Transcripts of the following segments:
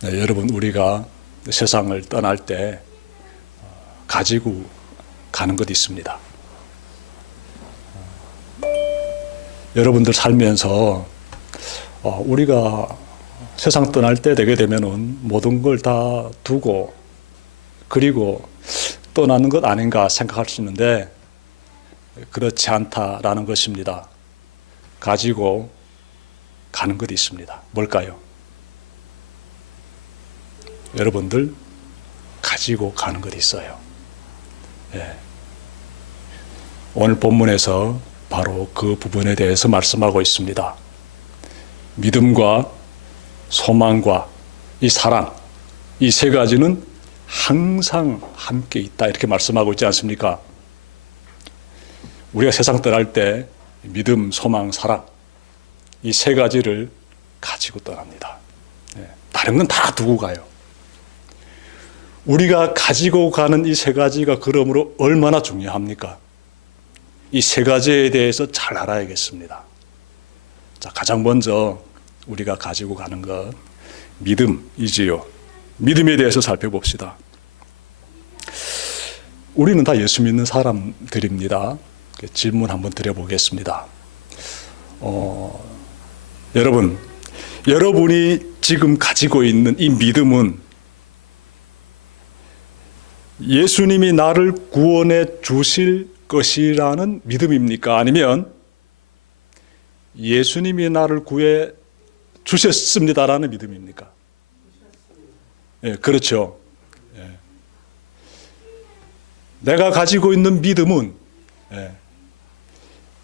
네, 여러분, 우리가 세상을 떠날 때 가지고 가는 것 있습니다. 여러분들 살면서 우리가 세상 떠날 때 되게 되면은 모든 걸 다 두고 그리고 떠나는 것 아닌가 생각할 수 있는데 그렇지 않다라는 것입니다. 가지고 가는 것이 있습니다. 뭘까요? 여러분들 가지고 가는 것이 있어요. 예. 오늘 본문에서 바로 그 부분에 대해서 말씀하고 있습니다. 믿음과 소망과 이 사랑, 이 세 가지는 항상 함께 있다 이렇게 말씀하고 있지 않습니까? 우리가 세상 떠날 때 믿음, 소망, 사랑 이 세 가지를 가지고 떠납니다. 다른 건 다 두고 가요. 우리가 가지고 가는 이 세 가지가 그러므로 얼마나 중요합니까? 이 세 가지에 대해서 잘 알아야겠습니다. 자, 가장 먼저 우리가 가지고 가는 것 믿음이지요. 믿음에 대해서 살펴봅시다. 우리는 다 예수 믿는 사람들입니다. 질문 한번 드려보겠습니다. 여러분이 지금 가지고 있는 이 믿음은 예수님이 나를 구원해 주실 것이라는 믿음입니까? 아니면 예수님이 나를 구해 주셨습니다라는 믿음입니까? 예, 그렇죠. 예. 내가 가지고 있는 믿음은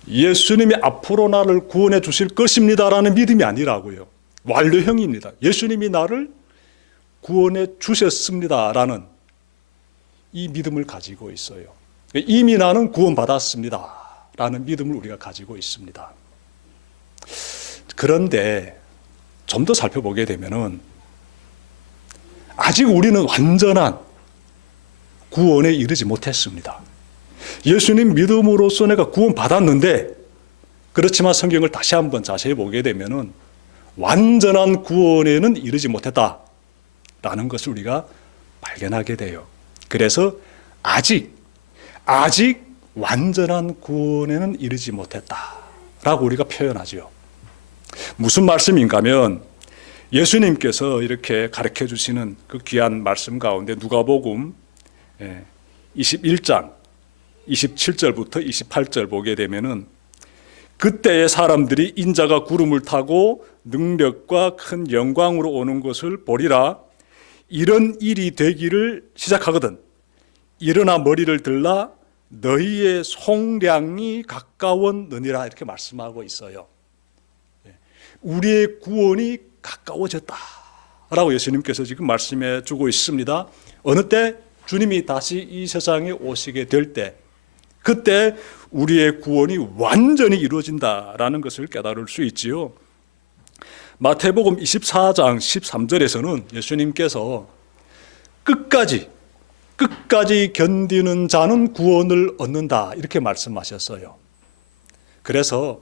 예수님이 앞으로 나를 구원해 주실 것입니다라는 믿음이 아니라고요. 완료형입니다. 예수님이 나를 구원해 주셨습니다라는 이 믿음을 가지고 있어요. 이미 나는 구원받았습니다라는 믿음을 우리가 가지고 있습니다. 그런데 좀 더 살펴보게 되면은 아직 우리는 완전한 구원에 이르지 못했습니다. 예수님 믿음으로써 내가 구원받았는데 그렇지만 성경을 다시 한번 자세히 보게 되면은 완전한 구원에는 이르지 못했다라는 것을 우리가 발견하게 돼요. 그래서 아직 완전한 구원에는 이르지 못했다라고 우리가 표현하죠. 무슨 말씀인가 하면 예수님께서 이렇게 가르쳐 주시는 그 귀한 말씀 가운데 누가복음 21장 27절부터 28절 보게 되면은 그때의 사람들이 인자가 구름을 타고 능력과 큰 영광으로 오는 것을 보리라. 이런 일이 되기를 시작하거든 일어나 머리를 들라 너희의 속량이 가까웠느니라 이렇게 말씀하고 있어요. 우리의 구원이 가까워졌다라고 예수님께서 지금 말씀해 주고 있습니다. 어느 때 주님이 다시 이 세상에 오시게 될 때 그때 우리의 구원이 완전히 이루어진다라는 것을 깨달을 수 있지요. 마태복음 24장 13절에서는 예수님께서 끝까지 견디는 자는 구원을 얻는다 이렇게 말씀하셨어요. 그래서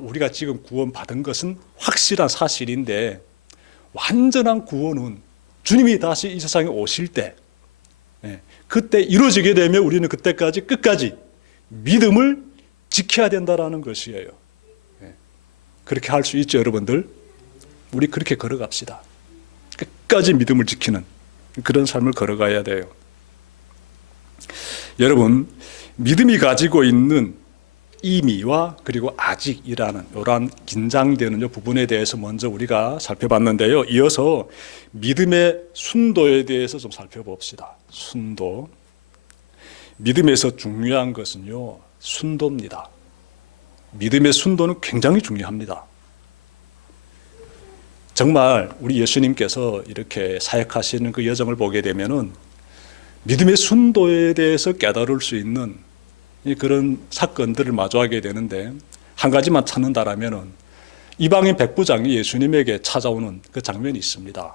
우리가 지금 구원받은 것은 확실한 사실인데 완전한 구원은 주님이 다시 이 세상에 오실 때 그때 이루어지게 되면 우리는 그때까지 끝까지 믿음을 지켜야 된다는 것이에요. 그렇게 할 수 있죠, 여러분들? 우리 그렇게 걸어갑시다. 끝까지 믿음을 지키는 그런 삶을 걸어가야 돼요. 여러분, 믿음이 가지고 있는 이미와 그리고 아직이라는 이러한 긴장되는 부분에 대해서 먼저 우리가 살펴봤는데요. 이어서 믿음의 순도에 대해서 좀 살펴봅시다. 순도. 믿음에서 중요한 것은요, 순도입니다. 믿음의 순도는 굉장히 중요합니다. 정말 우리 예수님께서 이렇게 사역하시는 그 여정을 보게 되면은 믿음의 순도에 대해서 깨달을 수 있는 그런 사건들을 마주하게 되는데 한 가지만 찾는다라면은 이방인 백부장이 예수님에게 찾아오는 그 장면이 있습니다.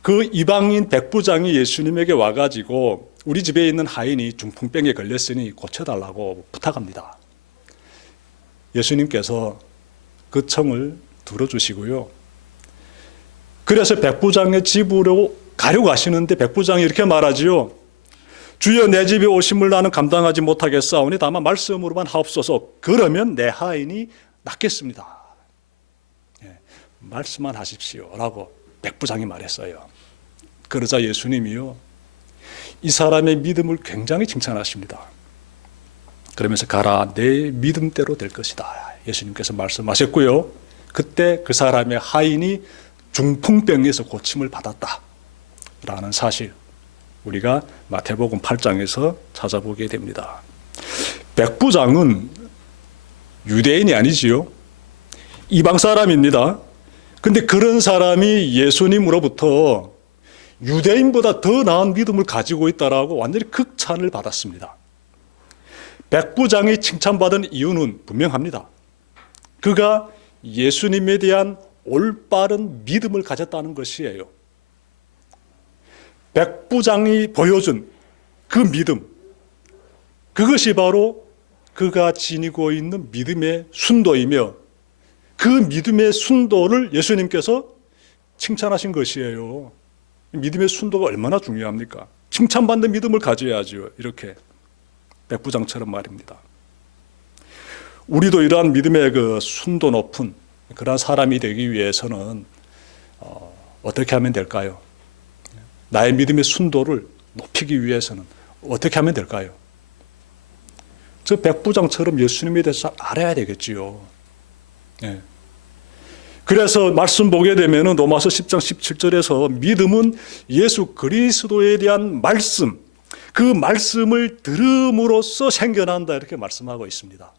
그 이방인 백부장이 예수님에게 와가지고 우리 집에 있는 하인이 중풍병에 걸렸으니 고쳐달라고 부탁합니다. 예수님께서 그 청을 들어주시고요. 그래서 백부장의 집으로 가려고 하시는데 백부장이 이렇게 말하지요. 주여, 내 집에 오심을 나는 감당하지 못하겠사오니 다만 말씀으로만 하옵소서. 그러면 내 하인이 낫겠습니다. 말씀만 하십시오 라고 백부장이 말했어요. 그러자 예수님이요, 이 사람의 믿음을 굉장히 칭찬하십니다. 그러면서 가라, 내 믿음대로 될 것이다, 예수님께서 말씀하셨고요. 그때 그 사람의 하인이 중풍병에서 고침을 받았다라는 사실, 우리가 마태복음 8장에서 찾아보게 됩니다. 백부장은 유대인이 아니지요. 이방 사람입니다. 근데 그런 사람이 예수님으로부터 유대인보다 더 나은 믿음을 가지고 있다라고 완전히 극찬을 받았습니다. 백부장이 칭찬받은 이유는 분명합니다. 그가 예수님에 대한 올바른 믿음을 가졌다는 것이에요. 백부장이 보여준 그 믿음, 그것이 바로 그가 지니고 있는 믿음의 순도이며, 그 믿음의 순도를 예수님께서 칭찬하신 것이에요. 믿음의 순도가 얼마나 중요합니까? 칭찬받는 믿음을 가져야죠. 이렇게 백부장처럼 말입니다. 우리도 이러한 믿음의 그 순도 높은 그런 사람이 되기 위해서는 어떻게 하면 될까요? 나의 믿음의 순도를 높이기 위해서는 어떻게 하면 될까요? 저 백부장처럼 예수님에 대해서 알아야 되겠지요. 예. 그래서 말씀 보게 되면 로마서 10장 17절에서 믿음은 예수 그리스도에 대한 말씀, 그 말씀을 들음으로써 생겨난다, 이렇게 말씀하고 있습니다.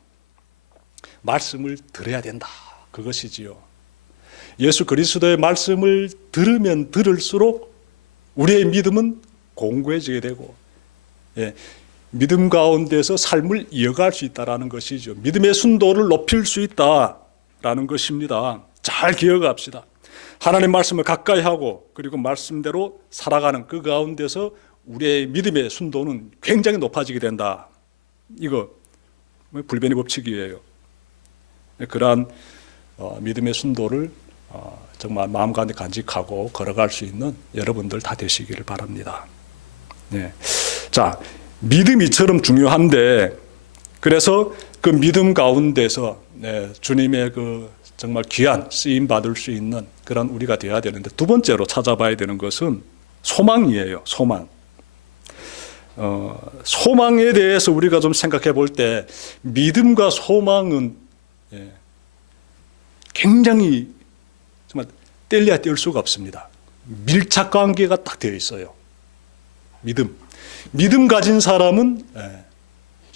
말씀을 들어야 된다, 그것이지요. 예수 그리스도의 말씀을 들으면 들을수록 우리의 믿음은 공고해지게 되고, 믿음 가운데서 삶을 이어갈 수 있다는 것이죠. 믿음의 순도를 높일 수 있다라는 것입니다. 잘 기억합시다. 하나님 말씀을 가까이 하고 그리고 말씀대로 살아가는 그 가운데서 우리의 믿음의 순도는 굉장히 높아지게 된다. 이거 불변의 법칙이에요. 그러한 믿음의 순도를 정말 마음 가운데 간직하고 걸어갈 수 있는 여러분들 다 되시기를 바랍니다. 네. 자, 믿음이 이처럼 중요한데, 그래서 그 믿음 가운데서 주님의 그 정말 귀한 쓰임 받을 수 있는 그런 우리가 되어야 되는데, 두 번째로 찾아봐야 되는 것은 소망이에요. 소망. 소망에 대해서 우리가 좀 생각해 볼 때 믿음과 소망은 굉장히 정말 뗄래야 뗄 수가 없습니다. 밀착 관계가 딱 되어 있어요. 믿음 가진 사람은,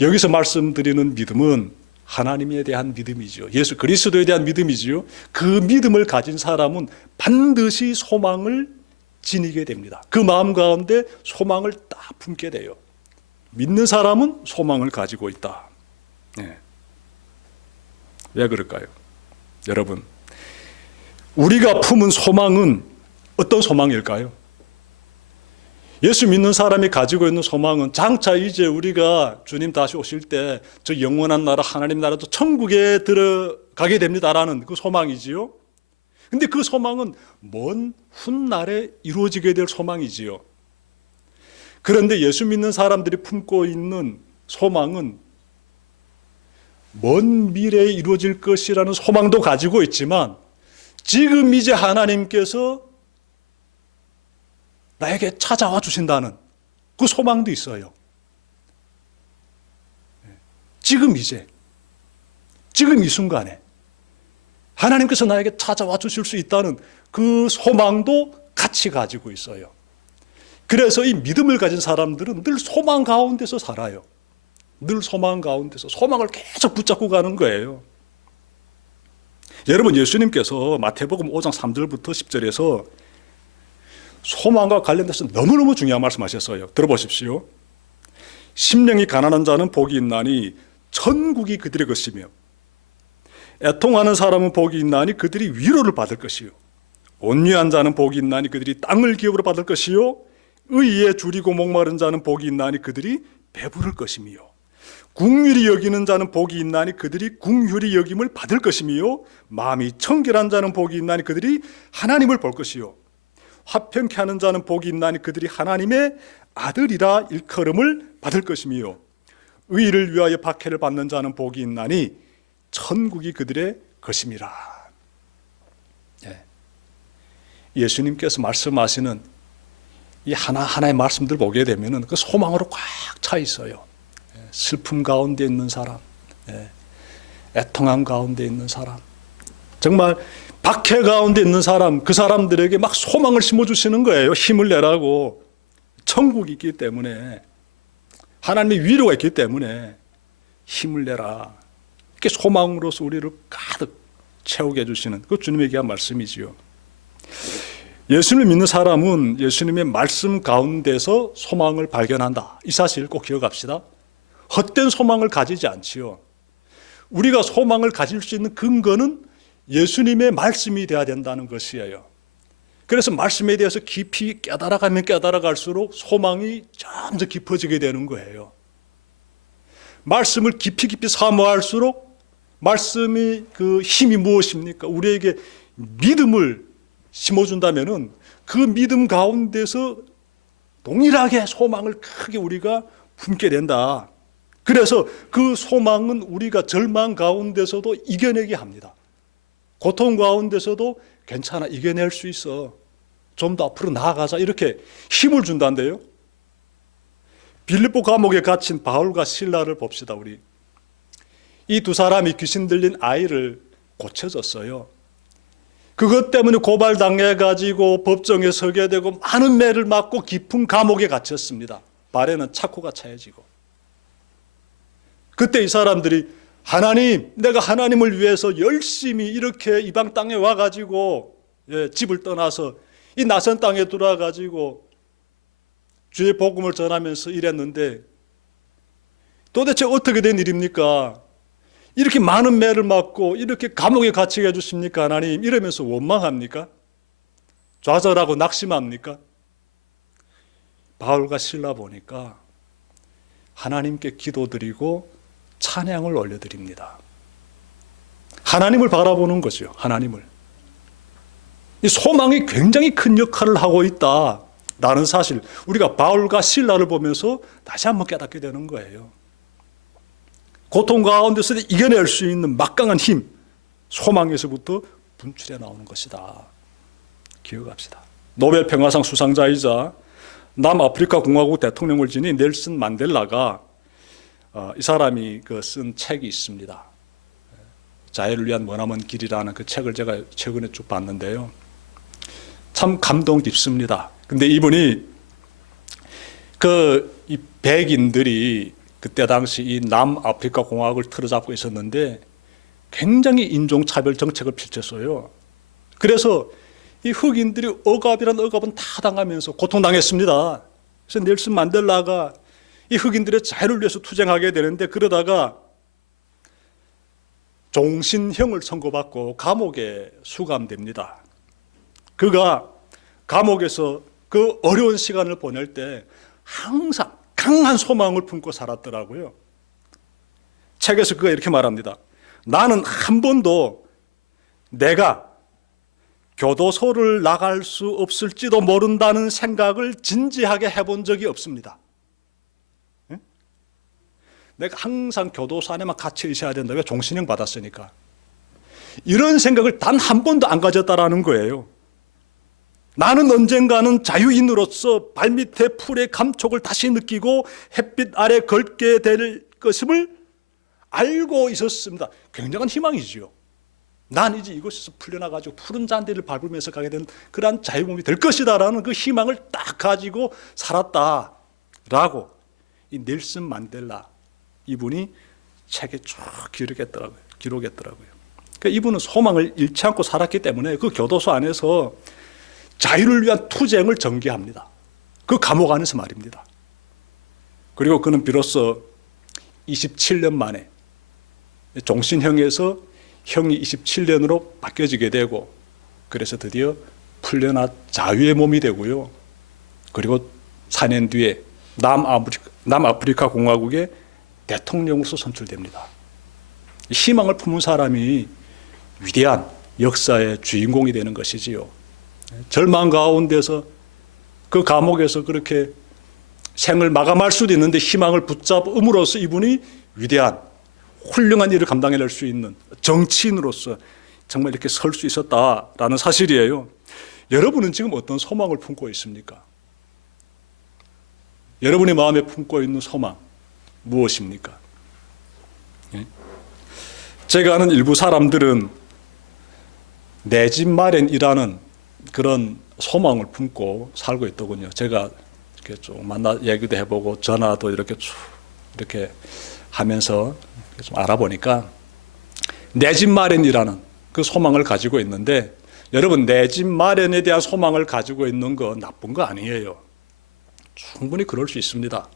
여기서 말씀드리는 믿음은 하나님에 대한 믿음이죠. 예수 그리스도에 대한 믿음이지요. 그 믿음을 가진 사람은 반드시 소망을 지니게 됩니다. 그 마음 가운데 소망을 딱 품게 돼요. 믿는 사람은 소망을 가지고 있다. 왜 그럴까요? 여러분, 우리가 품은 소망은 어떤 소망일까요? 예수 믿는 사람이 가지고 있는 소망은 장차 이제 우리가 주님 다시 오실 때 저 영원한 나라, 하나님 나라도 천국에 들어가게 됩니다라는 그 소망이지요. 근데 그 소망은 먼 훗날에 이루어지게 될 소망이지요. 그런데 예수 믿는 사람들이 품고 있는 소망은 먼 미래에 이루어질 것이라는 소망도 가지고 있지만, 지금 이제 하나님께서 나에게 찾아와 주신다는 그 소망도 있어요. 지금 이제, 지금 이 순간에 하나님께서 나에게 찾아와 주실 수 있다는 그 소망도 같이 가지고 있어요. 그래서 이 믿음을 가진 사람들은 늘 소망 가운데서 살아요. 늘 소망 가운데서 소망을 계속 붙잡고 가는 거예요. 여러분, 예수님께서 마태복음 5장 3절부터 10절에서 소망과 관련돼서 너무너무 중요한 말씀하셨어요. 들어보십시오. 심령이 가난한 자는 복이 있나니 천국이 그들의 것이며, 애통하는 사람은 복이 있나니 그들이 위로를 받을 것이요, 온유한 자는 복이 있나니 그들이 땅을 기업으로 받을 것이요, 의에 줄이고 목마른 자는 복이 있나니 그들이 배부를 것이며, 긍휼히 여기는 자는 복이 있나니 그들이 긍휼히 여김을 받을 것이며, 마음이 청결한 자는 복이 있나니 그들이 하나님을 볼 것이요, 화평케 하는 자는 복이 있나니 그들이 하나님의 아들이라 일컬음을 받을 것이며 의를 위하여 박해를 받는 자는 복이 있나니 천국이 그들의 것임이라. 예수님께서 말씀하시는 이 하나하나의 말씀들 보게 되면 그 소망으로 꽉 차 있어요. 슬픔 가운데 있는 사람, 애통함 가운데 있는 사람, 정말 박해 가운데 있는 사람, 그 사람들에게 막 소망을 심어주시는 거예요. 힘을 내라고. 천국이 있기 때문에, 하나님의 위로가 있기 때문에 힘을 내라. 이렇게 소망으로서 우리를 가득 채우게 해주시는 그 주님에게 한 말씀이지요. 예수님을 믿는 사람은 예수님의 말씀 가운데서 소망을 발견한다. 이 사실을 꼭 기억합시다. 헛된 소망을 가지지 않지요. 우리가 소망을 가질 수 있는 근거는 예수님의 말씀이 되어야 된다는 것이에요. 그래서 말씀에 대해서 깊이 깨달아가면 깨달아갈수록 소망이 점점 깊어지게 되는 거예요. 말씀을 깊이 사모할수록 말씀이 그 힘이 무엇입니까? 우리에게 믿음을 심어준다면은 그 믿음 가운데서 동일하게 소망을 크게 우리가 품게 된다. 그래서 그 소망은 우리가 절망 가운데서도 이겨내게 합니다. 고통 가운데서도 괜찮아, 이겨낼 수 있어. 좀 더 앞으로 나아가자. 이렇게 힘을 준다는데요. 빌립보 감옥에 갇힌 바울과 실라를 봅시다. 우리 이 두 사람이 귀신 들린 아이를 고쳐줬어요. 그것 때문에 고발당해가지고 법정에 서게 되고 많은 매를 맞고 깊은 감옥에 갇혔습니다. 발에는 차코가 차여지고. 그때 이 사람들이 하나님, 내가 하나님을 위해서 열심히 이렇게 이방 땅에 와가지고 집을 떠나서 이 낯선 땅에 들어와가지고 주의 복음을 전하면서 일했는데 도대체 어떻게 된 일입니까? 이렇게 많은 매를 맞고 이렇게 감옥에 갇히게 해주십니까 하나님? 이러면서 원망합니까? 좌절하고 낙심합니까? 바울과 실라 보니까 하나님께 기도드리고 찬양을 올려드립니다. 하나님을 바라보는 거죠. 하나님을. 이 소망이 굉장히 큰 역할을 하고 있다라는 사실, 우리가 바울과 실라를 보면서 다시 한번 깨닫게 되는 거예요. 고통 가운데서 이겨낼 수 있는 막강한 힘, 소망에서부터 분출해 나오는 것이다. 기억합시다. 노벨 평화상 수상자이자 남아프리카 공화국 대통령을 지닌 넬슨 만델라가 이 사람이 쓴 책이 있습니다. 자유를 위한 머나먼 길이라는 그 책을 제가 최근에 쭉 봤는데요. 참 감동 깊습니다. 근데 이분이 이 백인들이 그때 당시 이 남아프리카 공화국을 틀어잡고 있었는데 굉장히 인종차별 정책을 펼쳤어요. 그래서 이 흑인들이 억압은 다 당하면서 고통당했습니다. 그래서 넬슨 만델라가 이 흑인들의 자유를 위해서 투쟁하게 되는데 그러다가 종신형을 선고받고 감옥에 수감됩니다. 그가 감옥에서 그 어려운 시간을 보낼 때 항상 강한 소망을 품고 살았더라고요. 책에서 그가 이렇게 말합니다. 나는 한 번도 내가 교도소를 나갈 수 없을지도 모른다는 생각을 진지하게 해본 적이 없습니다. 내가 항상 교도소 안에만 갇혀 있어야 된다. 왜? 종신형 받았으니까. 이런 생각을 단 한 번도 안 가졌다라는 거예요. 나는 언젠가는 자유인으로서 발밑에 풀의 감촉을 다시 느끼고 햇빛 아래 걸게 될 것임을 알고 있었습니다. 굉장한 희망이지요. 난 이제 이곳에서 풀려나가지고 푸른 잔디를 밟으면서 가게 된 그러한 자유몸이 될 것이다라는 그 희망을 딱 가지고 살았다라고 이 넬슨 만델라 이분이 책에 쭉 기록했더라고요. 그러니까 이분은 소망을 잃지 않고 살았기 때문에 그 교도소 안에서 자유를 위한 투쟁을 전개합니다. 그 감옥 안에서 말입니다. 그리고 그는 비로소 27년 만에 종신형에서 형이 27년으로 바뀌어지게 되고 그래서 드디어 풀려나 자유의 몸이 되고요. 그리고 4년 뒤에 남아프리카 공화국의 대통령으로서 선출됩니다. 희망을 품은 사람이 위대한 역사의 주인공이 되는 것이지요. 절망 가운데서 그 감옥에서 그렇게 생을 마감할 수도 있는데 희망을 붙잡음으로써 이분이 위대한 훌륭한 일을 감당해낼 수 있는 정치인으로서 정말 이렇게 설 수 있었다라는 사실이에요. 여러분은 지금 어떤 소망을 품고 있습니까? 여러분의 마음에 품고 있는 소망 무엇입니까? 제가 아는 일부 사람들은 내 집 마련이라는 그런 소망을 품고 살고 있더군요. 제가 이렇게 좀 만나 얘기도 해보고 전화도 이렇게 쭉 이렇게 하면서 좀 알아보니까 내 집 마련이라는 그 소망을 가지고 있는데, 여러분, 내 집 마련에 대한 소망을 가지고 있는 거 나쁜 거 아니에요. 충분히 그럴 수 있습니다.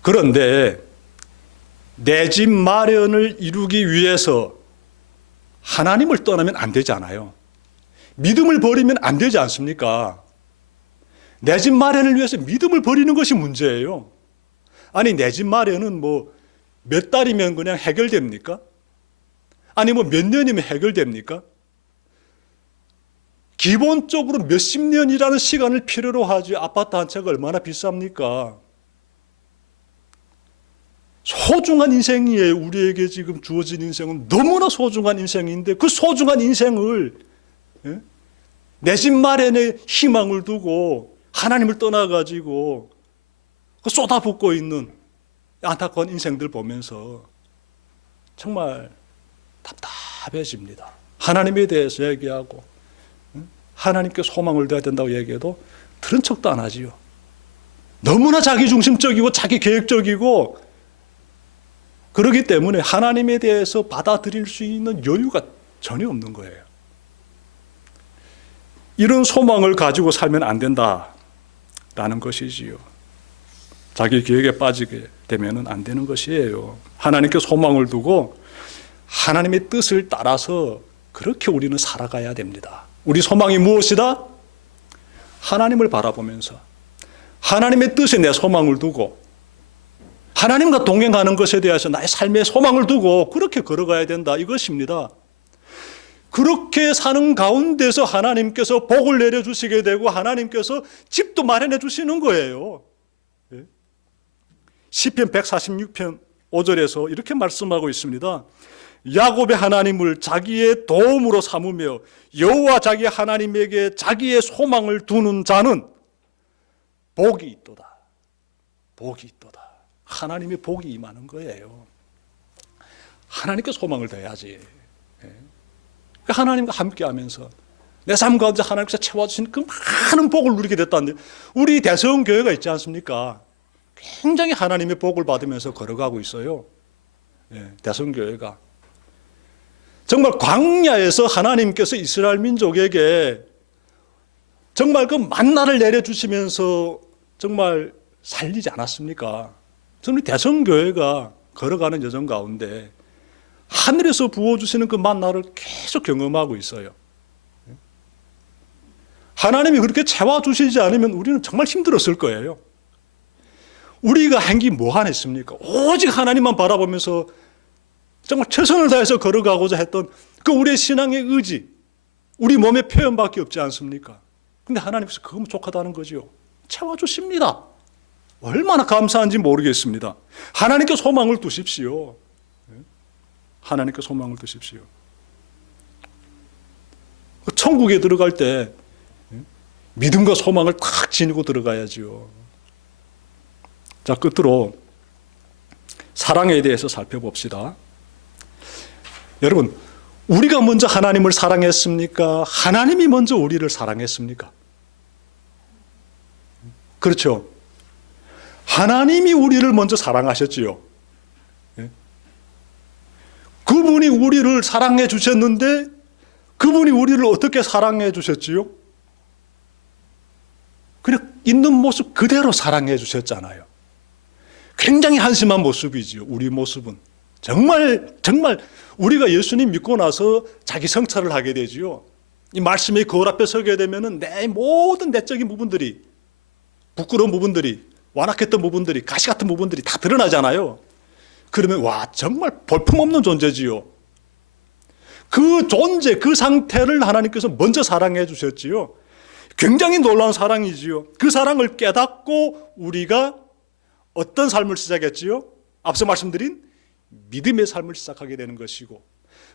그런데 내 집 마련을 이루기 위해서 하나님을 떠나면 안 되잖아요. 믿음을 버리면 안 되지 않습니까? 내 집 마련을 위해서 믿음을 버리는 것이 문제예요. 아니, 내 집 마련은 뭐 몇 달이면 그냥 해결됩니까? 아니, 뭐 몇 년이면 해결됩니까? 기본적으로 몇십 년이라는 시간을 필요로 하지. 아파트 한 채가 얼마나 비쌉니까? 소중한 인생이에요. 우리에게 지금 주어진 인생은 너무나 소중한 인생인데, 그 소중한 인생을 내 집 마련에 희망을 두고 하나님을 떠나가지고 쏟아붓고 있는 안타까운 인생들 보면서 정말 답답해집니다. 하나님에 대해서 얘기하고 하나님께 소망을 둬야 된다고 얘기해도 들은 척도 안 하지요. 너무나 자기중심적이고 자기계획적이고 그렇기 때문에 하나님에 대해서 받아들일 수 있는 여유가 전혀 없는 거예요. 이런 소망을 가지고 살면 안 된다라는 것이지요. 자기 계획에 빠지게 되면 안 되는 것이에요. 하나님께 소망을 두고 하나님의 뜻을 따라서 그렇게 우리는 살아가야 됩니다. 우리 소망이 무엇이다? 하나님을 바라보면서 하나님의 뜻에 내 소망을 두고 하나님과 동행하는 것에 대해서 나의 삶의 소망을 두고 그렇게 걸어가야 된다, 이것입니다. 그렇게 사는 가운데서 하나님께서 복을 내려주시게 되고 하나님께서 집도 마련해 주시는 거예요. 시편 146편 5절에서 이렇게 말씀하고 있습니다. 야곱의 하나님을 자기의 도움으로 삼으며 여호와 자기 하나님에게 자기의 소망을 두는 자는 복이 있도다. 복이 있도다. 하나님의 복이 임하는 거예요. 하나님께 소망을 둬야지. 하나님과 함께하면서 내 삶 가운데 하나님께서 채워주신 그 많은 복을 누리게 됐다는데, 우리 대성교회가 있지 않습니까? 굉장히 하나님의 복을 받으면서 걸어가고 있어요. 대성교회가 정말 광야에서 하나님께서 이스라엘 민족에게 정말 그 만나를 내려주시면서 정말 살리지 않았습니까? 저는 대성교회가 걸어가는 여정 가운데 하늘에서 부어주시는 그 만나를 계속 경험하고 있어요. 하나님이 그렇게 채워주시지 않으면 우리는 정말 힘들었을 거예요. 우리가 한 게 뭐 하나 있습니까? 오직 하나님만 바라보면서 정말 최선을 다해서 걸어가고자 했던 그 우리의 신앙의 의지, 우리 몸의 표현밖에 없지 않습니까? 근데 하나님께서 그거면 족하다는 거죠. 채워주십니다. 얼마나 감사한지 모르겠습니다. 하나님께 소망을 두십시오. 하나님께 소망을 두십시오. 천국에 들어갈 때 믿음과 소망을 탁 지니고 들어가야죠. 자, 끝으로 사랑에 대해서 살펴봅시다. 여러분, 우리가 먼저 하나님을 사랑했습니까? 하나님이 먼저 우리를 사랑했습니까? 그렇죠. 하나님이 우리를 먼저 사랑하셨지요. 그분이 우리를 사랑해 주셨는데 그분이 우리를 어떻게 사랑해 주셨지요? 그냥 있는 모습 그대로 사랑해 주셨잖아요. 굉장히 한심한 모습이지요. 우리 모습은 정말 우리가 예수님 믿고 나서 자기 성찰을 하게 되지요. 이 말씀의 거울 앞에 서게 되면은 내 모든 내적인 부분들이, 부끄러운 부분들이, 완악했던 부분들이, 가시 같은 부분들이 다 드러나잖아요. 그러면 와, 정말 볼품없는 존재지요. 그 존재, 그 상태를 하나님께서 먼저 사랑해 주셨지요. 굉장히 놀라운 사랑이지요. 그 사랑을 깨닫고 우리가 어떤 삶을 시작했지요? 앞서 말씀드린 믿음의 삶을 시작하게 되는 것이고,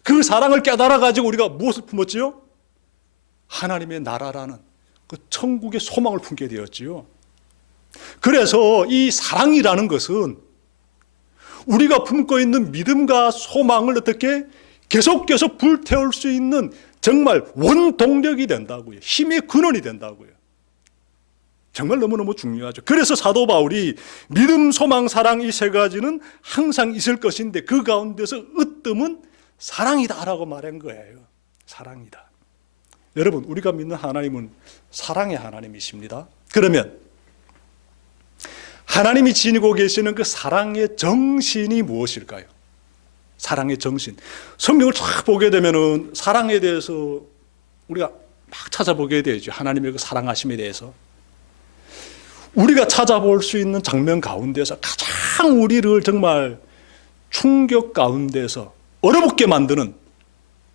그 사랑을 깨달아 가지고 우리가 무엇을 품었지요? 하나님의 나라라는 그 천국의 소망을 품게 되었지요. 그래서 이 사랑이라는 것은 우리가 품고 있는 믿음과 소망을 어떻게 계속해서 불태울 수 있는 정말 원동력이 된다고요. 힘의 근원이 된다고요. 정말 너무너무 중요하죠. 그래서 사도 바울이 믿음, 소망, 사랑 이 세 가지는 항상 있을 것인데 그 가운데서 으뜸은 사랑이다라고 말한 거예요. 사랑이다. 여러분, 우리가 믿는 하나님은 사랑의 하나님이십니다. 그러면 하나님이 지니고 계시는 그 사랑의 정신이 무엇일까요? 사랑의 정신. 성경을 쫙 보게 되면은 사랑에 대해서 우리가 막 찾아보게 되죠. 하나님의 그 사랑하심에 대해서. 우리가 찾아볼 수 있는 장면 가운데서 가장 우리를 정말 충격 가운데서 얼어붙게 만드는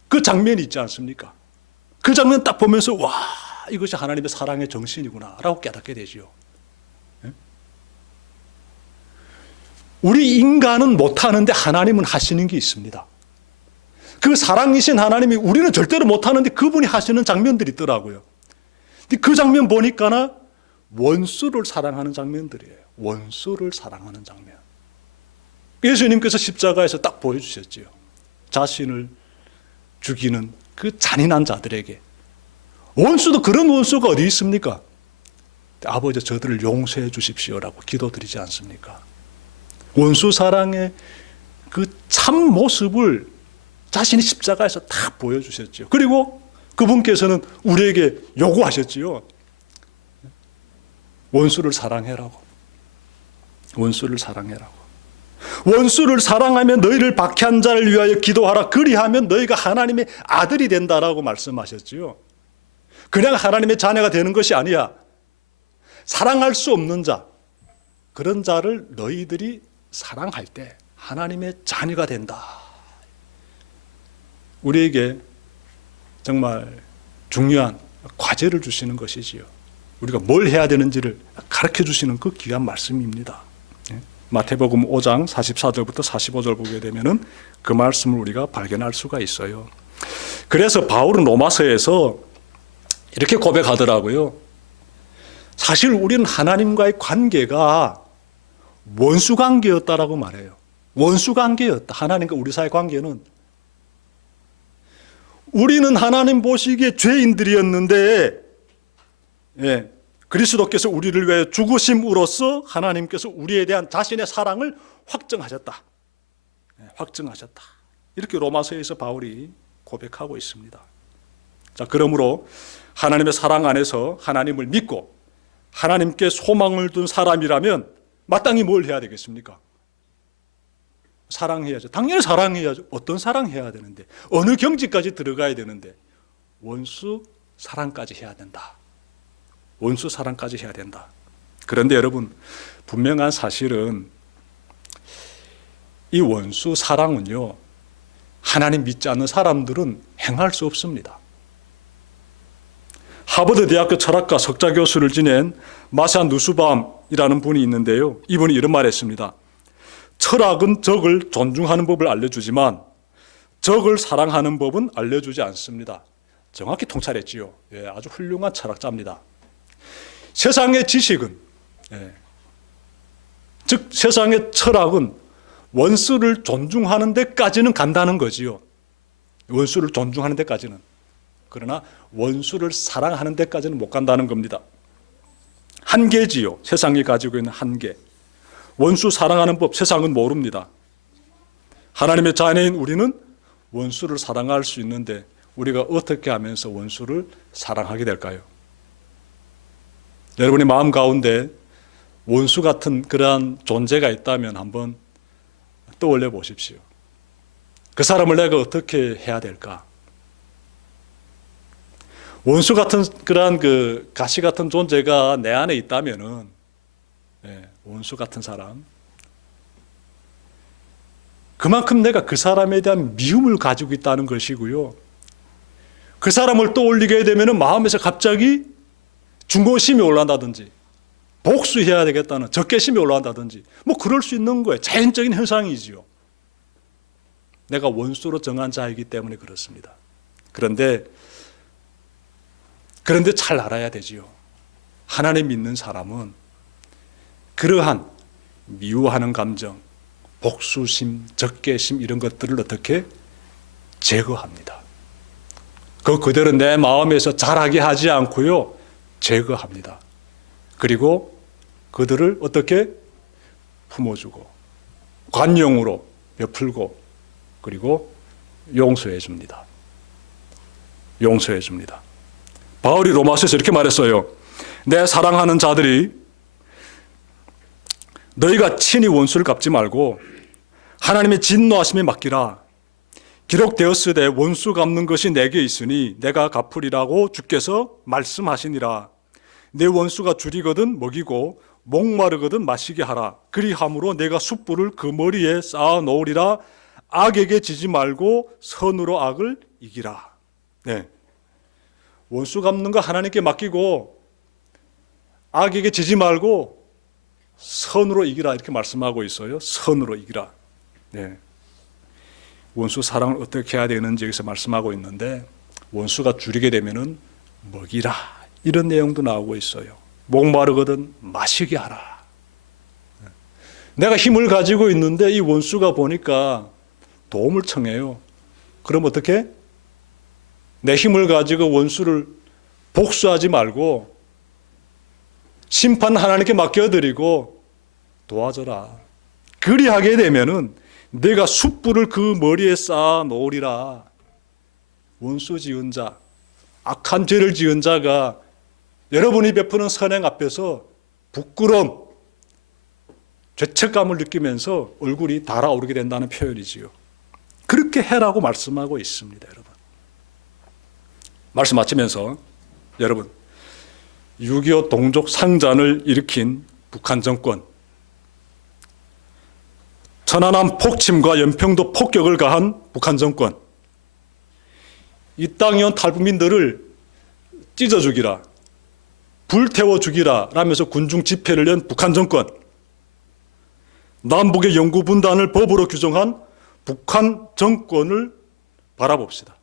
그 장면이 있지 않습니까? 그 장면 딱 보면서 와, 이것이 하나님의 사랑의 정신이구나 라고 깨닫게 되죠. 우리 인간은 못하는데 하나님은 하시는 게 있습니다. 그 사랑이신 하나님이 우리는 절대로 못하는데 그분이 하시는 장면들이 있더라고요. 근데 그 장면 보니까 원수를 사랑하는 장면들이에요. 원수를 사랑하는 장면. 예수님께서 십자가에서 딱 보여주셨지요. 자신을 죽이는 그 잔인한 자들에게. 원수도 그런 원수가 어디 있습니까? 아버지, 저들을 용서해 주십시오라고 기도드리지 않습니까? 원수 사랑의 그 참 모습을 자신이 십자가에서 다 보여주셨죠. 그리고 그분께서는 우리에게 요구하셨지요. 원수를 사랑해라고. 원수를 사랑해라고. 원수를 사랑하며 너희를 박해한 자를 위하여 기도하라. 그리하면 너희가 하나님의 아들이 된다라고 말씀하셨지요. 그냥 하나님의 자녀가 되는 것이 아니야. 사랑할 수 없는 자, 그런 자를 너희들이 사랑할 때 하나님의 자녀가 된다. 우리에게 정말 중요한 과제를 주시는 것이지요. 우리가 뭘 해야 되는지를 가르쳐 주시는 그 귀한 말씀입니다. 마태복음 5장 44절부터 45절 보게 되면은 그 말씀을 우리가 발견할 수가 있어요. 그래서 바울은 로마서에서 이렇게 고백하더라고요. 사실 우리는 하나님과의 관계가 원수 관계였다라고 말해요. 원수 관계였다. 하나님과 우리 사이의 관계는 우리는 하나님 보시기에 죄인들이었는데 그리스도께서 우리를 위해 죽으심으로써 하나님께서 우리에 대한 자신의 사랑을 확증하셨다. 확증하셨다. 이렇게 로마서에서 바울이 고백하고 있습니다. 자, 그러므로 하나님의 사랑 안에서 하나님을 믿고 하나님께 소망을 둔 사람이라면 마땅히 뭘 해야 되겠습니까? 사랑해야죠. 당연히 사랑해야죠. 어떤 사랑해야 되는데, 어느 경지까지 들어가야 되는데, 원수 사랑까지 해야 된다. 원수 사랑까지 해야 된다. 그런데 여러분, 분명한 사실은 이 원수 사랑은요, 하나님 믿지 않는 사람들은 행할 수 없습니다. 하버드 대학교 철학과 석좌 교수를 지낸 마샤 누스밤이라는 분이 있는데요. 이분이 이런 말을 했습니다. 철학은 적을 존중하는 법을 알려주지만 적을 사랑하는 법은 알려주지 않습니다. 정확히 통찰했지요. 아주 훌륭한 철학자입니다. 세상의 지식은, 즉 세상의 철학은 원수를 존중하는 데까지는 간다는 거지요. 원수를 존중하는 데까지는. 그러나 원수를 사랑하는 데까지는 못 간다는 겁니다. 한계지요. 세상이 가지고 있는 한계. 원수 사랑하는 법 세상은 모릅니다. 하나님의 자녀인 우리는 원수를 사랑할 수 있는데 우리가 어떻게 하면서 원수를 사랑하게 될까요? 여러분의 마음 가운데 원수 같은 그러한 존재가 있다면 한번 떠올려 보십시오. 그 사람을 내가 어떻게 해야 될까? 원수 같은 그러한 그 가시 같은 존재가 내 안에 있다면은, 원수 같은 사람, 그만큼 내가 그 사람에 대한 미움을 가지고 있다는 것이고요. 그 사람을 떠올리게 되면 마음에서 갑자기 중고심이 올라온다든지 복수해야 되겠다는 적개심이 올라온다든지 뭐 그럴 수 있는 거예요. 자연적인 현상이지요. 내가 원수로 정한 자이기 때문에 그렇습니다. 그런데 잘 알아야 되지요. 하나님 믿는 사람은 그러한 미워하는 감정, 복수심, 적개심 이런 것들을 어떻게 제거합니다. 그대로 내 마음에서 자라게 하지 않고요. 제거합니다. 그리고 그들을 어떻게 품어주고 관용으로 베풀고 그리고 용서해 줍니다. 용서해 줍니다. 바울이 로마서에서 이렇게 말했어요. 내 사랑하는 자들이 너희가 친히 원수를 갚지 말고 하나님의 진노하심에 맡기라. 기록되었으되 원수 갚는 것이 내게 있으니 내가 갚으리라고 주께서 말씀하시니라. 내 원수가 줄이거든 먹이고 목마르거든 마시게 하라. 그리함으로 내가 숯불을 그 머리에 쌓아 놓으리라. 악에게 지지 말고 선으로 악을 이기라. 네. 원수 갚는 거 하나님께 맡기고 악에게 지지 말고 선으로 이기라 이렇게 말씀하고 있어요. 선으로 이기라. 네. 원수 사랑을 어떻게 해야 되는지 여기서 말씀하고 있는데 원수가 줄이게 되면은 먹이라 이런 내용도 나오고 있어요. 목마르거든 마시게 하라. 내가 힘을 가지고 있는데 이 원수가 보니까 도움을 청해요. 그럼 어떻게? 내 힘을 가지고 원수를 복수하지 말고 심판 하나님께 맡겨드리고 도와줘라. 그리하게 되면은 내가 숯불을 그 머리에 쌓아 놓으리라. 원수 지은 자, 악한 죄를 지은 자가 여러분이 베푸는 선행 앞에서 부끄러움, 죄책감을 느끼면서 얼굴이 달아오르게 된다는 표현이지요. 그렇게 해라고 말씀하고 있습니다, 여러분. 말씀 마치면서 여러분 6.25 동족 상잔을 일으킨 북한 정권, 천안함 폭침과 연평도 폭격을 가한 북한 정권, 이 땅에 온 탈북민들을 찢어 죽이라, 불태워 죽이라 라면서 군중 집회를 연 북한 정권, 남북의 영구 분단을 법으로 규정한 북한 정권을 바라봅시다.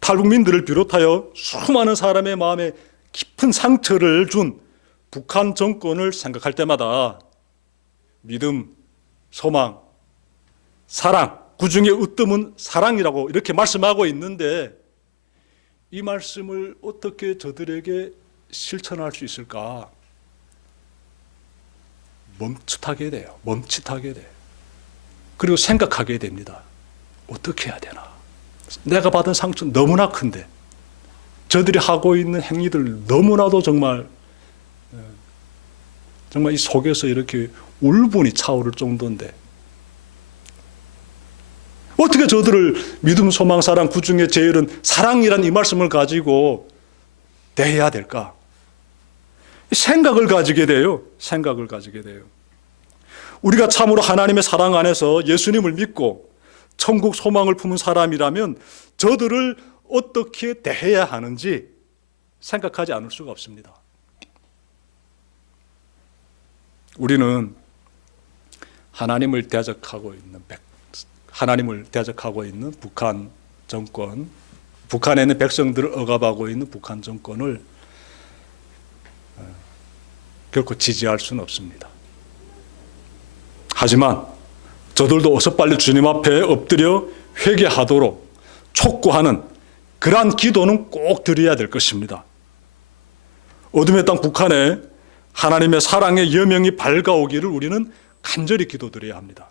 탈북민들을 비롯하여 수많은 사람의 마음에 깊은 상처를 준 북한 정권을 생각할 때마다 믿음, 소망, 사랑, 그중에 으뜸은 사랑이라고 이렇게 말씀하고 있는데 이 말씀을 어떻게 저들에게 실천할 수 있을까? 멈칫하게 돼요. 멈칫하게 돼요. 그리고 생각하게 됩니다. 어떻게 해야 되나? 내가 받은 상처는 너무나 큰데 저들이 하고 있는 행위들 너무나도 정말 이 속에서 이렇게 울분이 차오를 정도인데 어떻게 저들을 믿음, 소망, 사랑, 그중에 제일은 사랑이란 이 말씀을 가지고 대해야 될까? 생각을 가지게 돼요. 생각을 가지게 돼요. 우리가 참으로 하나님의 사랑 안에서 예수님을 믿고 천국 소망을 품은 사람이라면 저들을 어떻게 대해야 하는지 생각하지 않을 수가 없습니다. 우리는 하나님을 대적하고 있는 북한 정권, 북한에 있는 백성들을 억압하고 있는 북한 정권을 결코 지지할 수는 없습니다. 하지만 저들도 어서 빨리 주님 앞에 엎드려 회개하도록 촉구하는 그러한 기도는 꼭 드려야 될 것입니다. 어둠의 땅 북한에 하나님의 사랑의 여명이 밝아오기를 우리는 간절히 기도드려야 합니다.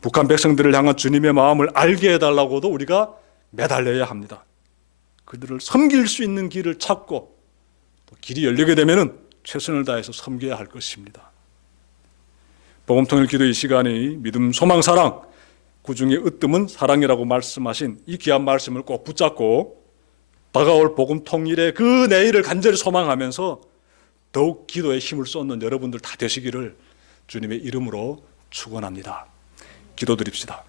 북한 백성들을 향한 주님의 마음을 알게 해달라고도 우리가 매달려야 합니다. 그들을 섬길 수 있는 길을 찾고 또 길이 열리게 되면 최선을 다해서 섬겨야 할 것입니다. 복음통일 기도 이 시간이 믿음, 소망, 사랑, 그중에 으뜸은 사랑이라고 말씀하신 이 귀한 말씀을 꼭 붙잡고 다가올 복음 통일의 그 내일을 간절히 소망하면서 더욱 기도에 힘을 쏟는 여러분들 다 되시기를 주님의 이름으로 축원합니다. 기도드립시다.